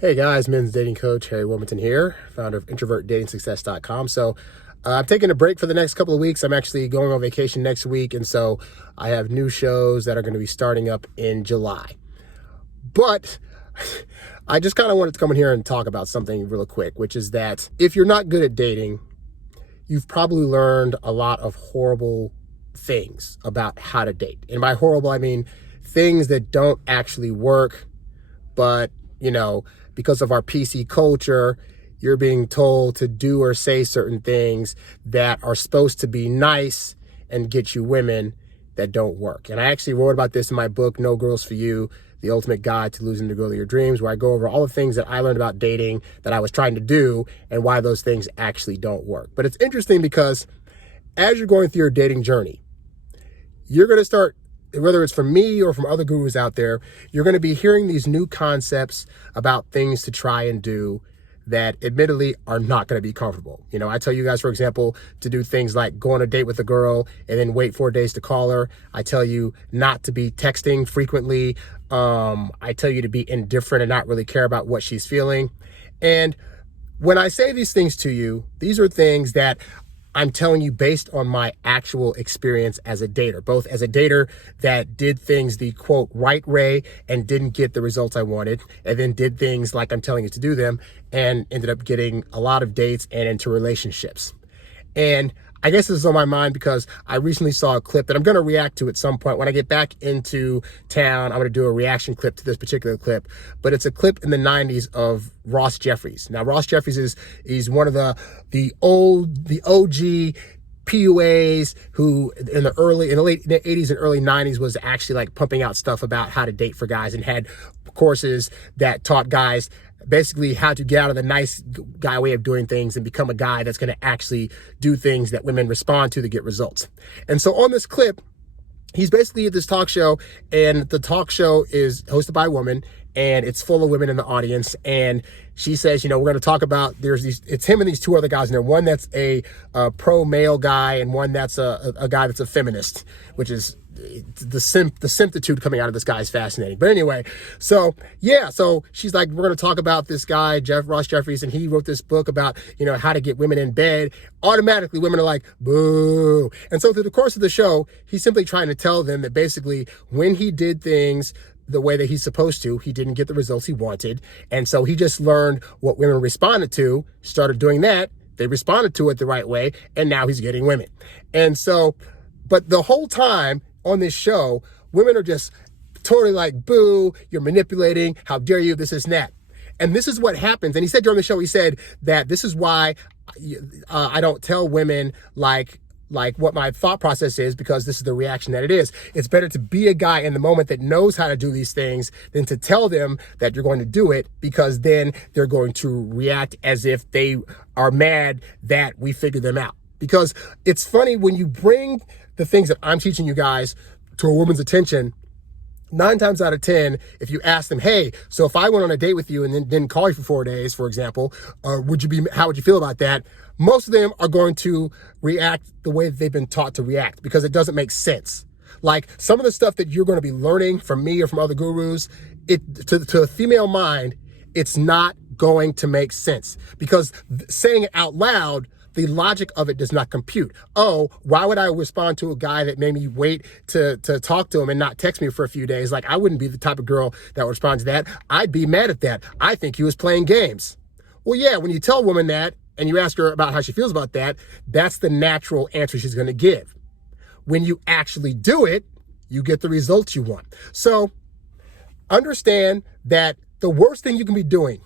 Hey guys, men's dating coach HarryWilmington here, founder of introvertdatingsuccess.com. So I'm taking a break for the next couple of weeks. I'm actually going on vacation next week, and so I have new shows that are going to be starting up in July. But I just kind of wanted to come in here and talk about something real quick, which is that if you're not good at dating, you've probably learned a lot of horrible things about how to date. And by horrible, I mean things that don't actually work, but because of our PC culture, you're being told to do or say certain things that are supposed to be nice and get you women that don't work. And I actually wrote about this in my book, No Girls For You, The Ultimate Guide to Losing the Girl of Your Dreams, where I go over all the things that I learned about dating that I was trying to do and why those things actually don't work. But it's interesting because as you're going through your dating journey, you're going to start, whether it's from me or from other gurus out there, you're going to be hearing these new concepts about things to try and do that admittedly are not going to be comfortable. I tell you guys, for example, to do things like go on a date with a girl and then wait 4 days to call her. I tell you not to be texting frequently. I tell you to be indifferent and not really care about what she's feeling. And when I say these things to you, these are things that I'm telling you based on my actual experience as a dater, both as a dater that did things the quote right way and didn't get the results I wanted, and then did things like I'm telling you to do them and ended up getting a lot of dates and into relationships. And I guess this is on my mind because I recently saw a clip that I'm going to react to at some point. When I get back into town, I'm going to do a reaction clip to this particular clip. But it's a clip in the 90s of Ross Jeffries. Now, Ross Jeffries he's one of the OG PUAs who in the late 80s and early 90s was actually like pumping out stuff about how to date for guys and had courses that taught guys basically how to get out of the nice guy way of doing things and become a guy that's going to actually do things that women respond to get results. And so on this clip, he's basically at this talk show, and the talk show is hosted by a woman, and it's full of women in the audience. And she says, we're going to talk about, it's him and these two other guys in there. One that's a pro male guy and one that's a guy that's a feminist, which is the simptitude coming out of this guy is fascinating. But anyway, so she's like, we're going to talk about this guy, Ross Jeffries, and he wrote this book about, how to get women in bed. Automatically, women are like, boo. And so through the course of the show, he's simply trying to tell them that basically when he did things the way that he's supposed to, he didn't get the results he wanted. And so he just learned what women responded to, started doing that. They responded to it the right way. And now he's getting women. And so, but the whole time on this show, women are just totally like, boo, you're manipulating. How dare you? This is that. And this is what happens. And he said during the show, he said that this is why I don't tell women like what my thought process is, because this is the reaction that it is. It's better to be a guy in the moment that knows how to do these things than to tell them that you're going to do it, because then they're going to react as if they are mad that we figured them out. Because it's funny when you bring the things that I'm teaching you guys to a woman's attention, 9 times out of 10, if you ask them, hey, so if I went on a date with you and then didn't call you for 4 days, for example, how would you feel about that? Most of them are going to react the way that they've been taught to react, because it doesn't make sense. Like some of the stuff that you're going to be learning from me or from other gurus, to a female mind, it's not going to make sense, because saying it out loud, the logic of it does not compute. Oh, why would I respond to a guy that made me wait to talk to him and not text me for a few days? Like, I wouldn't be the type of girl that would respond to that. I'd be mad at that. I think he was playing games. Well, yeah, when you tell a woman that and you ask her about how she feels about that, that's the natural answer she's going to give. When you actually do it, you get the results you want. So understand that the worst thing you can be doing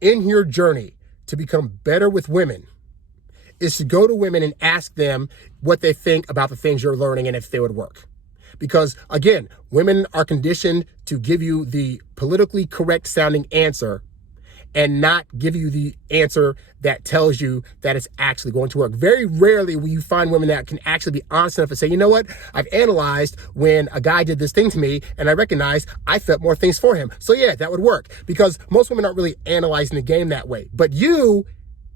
in your journey to become better with women is to go to women and ask them what they think about the things you're learning and if they would work. Because again, women are conditioned to give you the politically correct sounding answer and not give you the answer that tells you that it's actually going to work. Very rarely will you find women that can actually be honest enough to say, you know what, I've analyzed when a guy did this thing to me and I recognize I felt more things for him. So yeah, that would work, because most women aren't really analyzing the game that way. But you,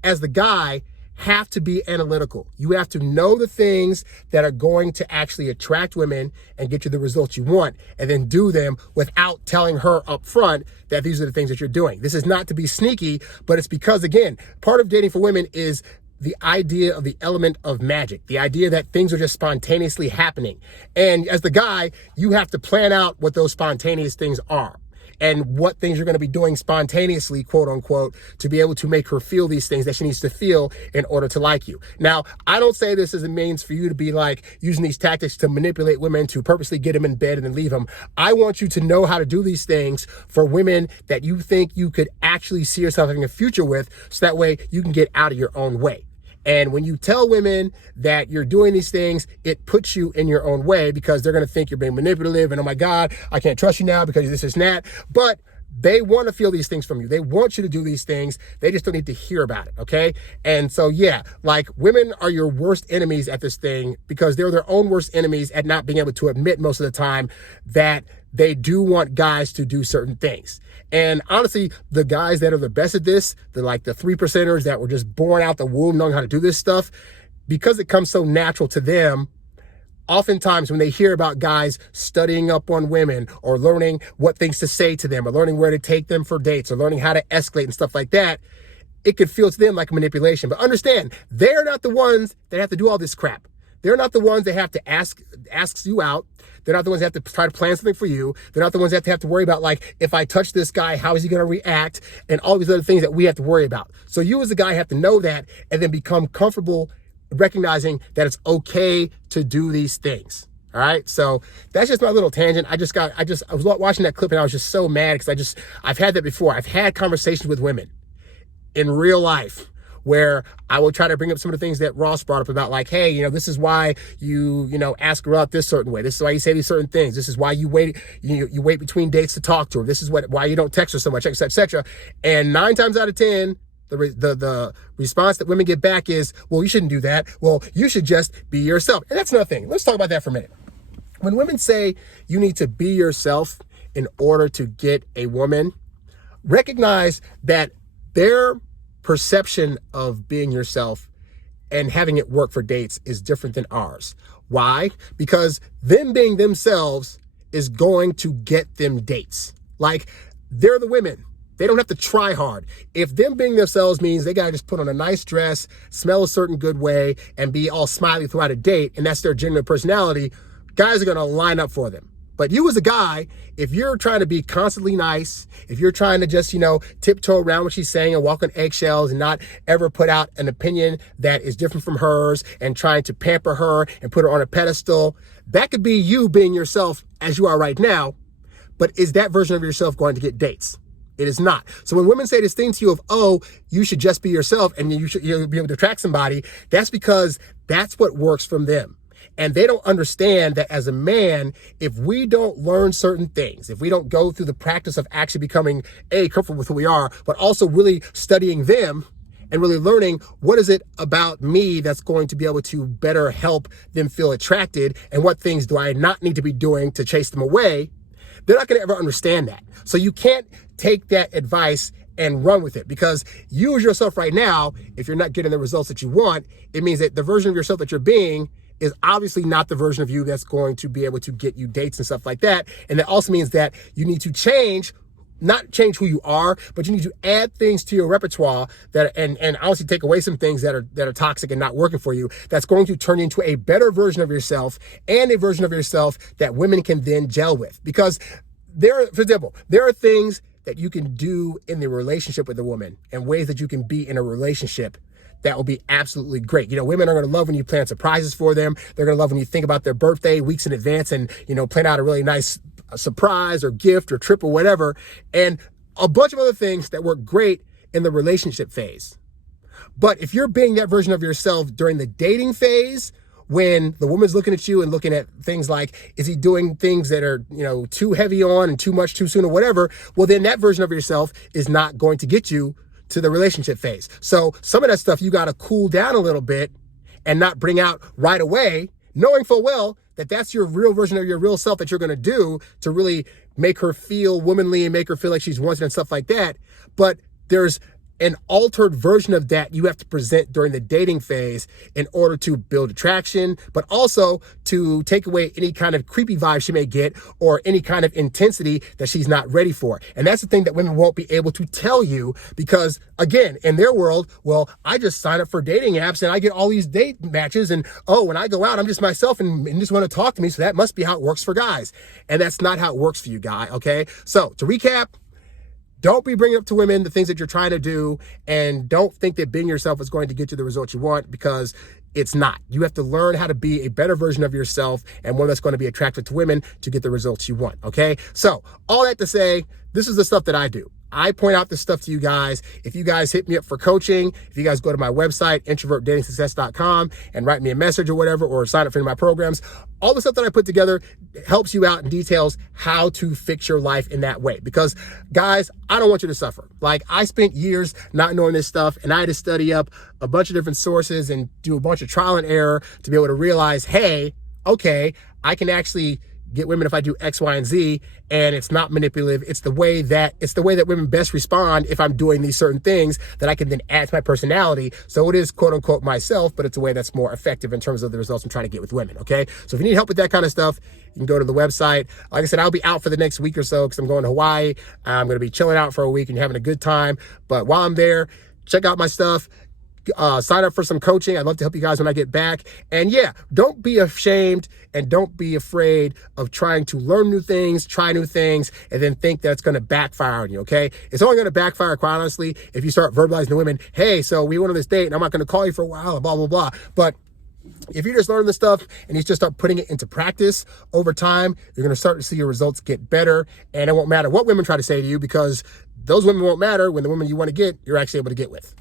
as the guy, have to be analytical. You have to know the things that are going to actually attract women and get you the results you want, and then do them without telling her up front that these are the things that you're doing. This is not to be sneaky, but it's because, again, part of dating for women is the idea of the element of magic, the idea that things are just spontaneously happening. And as the guy, you have to plan out what those spontaneous things are and what things you're going to be doing spontaneously, quote unquote, to be able to make her feel these things that she needs to feel in order to like you. Now, I don't say this as a means for you to be like using these tactics to manipulate women, to purposely get them in bed and then leave them. I want you to know how to do these things for women that you think you could actually see yourself having a future with, so that way you can get out of your own way. And when you tell women that you're doing these things, it puts you in your own way, because they're going to think you're being manipulative and, oh my God, I can't trust you now because this is that. But they want to feel these things from you. They want you to do these things. They just don't need to hear about it. Okay. And so, yeah, like, women are your worst enemies at this thing, because they're their own worst enemies at not being able to admit most of the time that they do want guys to do certain things. And honestly, the guys that are the best at this, the 3%ers that were just born out the womb knowing how to do this stuff, because it comes so natural to them, oftentimes when they hear about guys studying up on women, or learning what things to say to them, or learning where to take them for dates, or learning how to escalate and stuff like that, it could feel to them like manipulation. But understand, they're not the ones that have to do all this crap. They're not the ones that have to ask you out. They're not the ones that have to try to plan something for you. They're not the ones that have to worry about, like, if I touch this guy, how is he going to react? And all these other things that we have to worry about. So you as a guy have to know that, and then become comfortable recognizing that it's okay to do these things. All right. So that's just my little tangent. I was watching that clip and I was just so mad, because I've had that before. I've had conversations with women in real life where I will try to bring up some of the things that Ross brought up about, like, hey, this is why you ask her out this certain way. This is why you say these certain things. This is why you wait between dates to talk to her. This is why you don't text her so much, et cetera. And 9 times out of 10, the response that women get back is, well, you shouldn't do that. Well, you should just be yourself. And that's nothing. Let's talk about that for a minute. When women say you need to be yourself in order to get a woman, recognize that their perception of being yourself and having it work for dates is different than ours. Why? Because them being themselves is going to get them dates. Like, they're the women. They don't have to try hard. If them being themselves means they got to just put on a nice dress, smell a certain good way, and be all smiley throughout a date, and that's their genuine personality, guys are going to line up for them. But you as a guy, if you're trying to be constantly nice, if you're trying to just, tiptoe around what she's saying and walk on eggshells and not ever put out an opinion that is different from hers, and trying to pamper her and put her on a pedestal, that could be you being yourself as you are right now. But is that version of yourself going to get dates? It is not. So when women say this thing to you of, oh, you should just be yourself and you'll be able to attract somebody, that's because that's what works from them. And they don't understand that as a man, if we don't learn certain things, if we don't go through the practice of actually becoming comfortable with who we are, but also really studying them and really learning what is it about me that's going to be able to better help them feel attracted, and what things do I not need to be doing to chase them away, they're not going to ever understand that. So you can't take that advice and run with it, because you as yourself right now, if you're not getting the results that you want, it means that the version of yourself that you're being is obviously not the version of you that's going to be able to get you dates and stuff like that. And that also means that you need to not change who you are, but you need to add things to your repertoire that, and honestly take away some things that are toxic and not working for you. That's going to turn you into a better version of yourself, and a version of yourself that women can then gel with. Because for example, there are things that you can do in the relationship with a woman, and ways that you can be in a relationship that will be absolutely great. Women are going to love when you plan surprises for them. They're going to love when you think about their birthday weeks in advance and, plan out a really nice surprise or gift or trip or whatever. And a bunch of other things that work great in the relationship phase. But if you're being that version of yourself during the dating phase, when the woman's looking at you and looking at things like, is he doing things that are, too heavy on and too much too soon or whatever, well, then that version of yourself is not going to get you to the relationship phase. So some of that stuff you got to cool down a little bit and not bring out right away, knowing full well that that's your real version of your real self that you're going to do to really make her feel womanly and make her feel like she's wanted and stuff like that. But there's an altered version of that you have to present during the dating phase in order to build attraction, but also to take away any kind of creepy vibe she may get or any kind of intensity that she's not ready for. And that's the thing that women won't be able to tell you because, again, in their world, well, I just sign up for dating apps and I get all these date matches and, oh, when I go out, I'm just myself and just want to talk to me. So that must be how it works for guys. And that's not how it works for you, guy, okay? So to recap, don't be bringing up to women the things that you're trying to do, and don't think that being yourself is going to get you the results you want, because it's not. You have to learn how to be a better version of yourself and one that's going to be attractive to women to get the results you want, okay? So all that to say, this is the stuff that I do. I point out this stuff to you guys. If you guys hit me up for coaching, if you guys go to my website, introvertdatingsuccess.com, and write me a message or whatever, or sign up for any of my programs, all the stuff that I put together helps you out and details how to fix your life in that way. Because guys, I don't want you to suffer. Like, I spent years not knowing this stuff, and I had to study up a bunch of different sources and do a bunch of trial and error to be able to realize, hey, okay, I can actually get women if I do X, Y, and Z, and it's not manipulative. It's the way that women best respond if I'm doing these certain things that I can then add to my personality. So it is quote unquote myself, but it's a way that's more effective in terms of the results I'm trying to get with women. Okay. So if you need help with that kind of stuff, you can go to the website. Like I said, I'll be out for the next week or so because I'm going to Hawaii. I'm going to be chilling out for a week and having a good time. But while I'm there, check out my stuff. Sign up for some coaching. I'd love to help you guys when I get back. And yeah, don't be ashamed and don't be afraid of trying to learn new things, try new things, and then think that it's going to backfire on you, okay? It's only going to backfire, quite honestly, if you start verbalizing to women, hey, so we went on this date and I'm not going to call you for a while and blah, blah, blah. But if you just learn this stuff and you just start putting it into practice over time, you're going to start to see your results get better. And it won't matter what women try to say to you, because those women won't matter when the women you want to get, you're actually able to get with.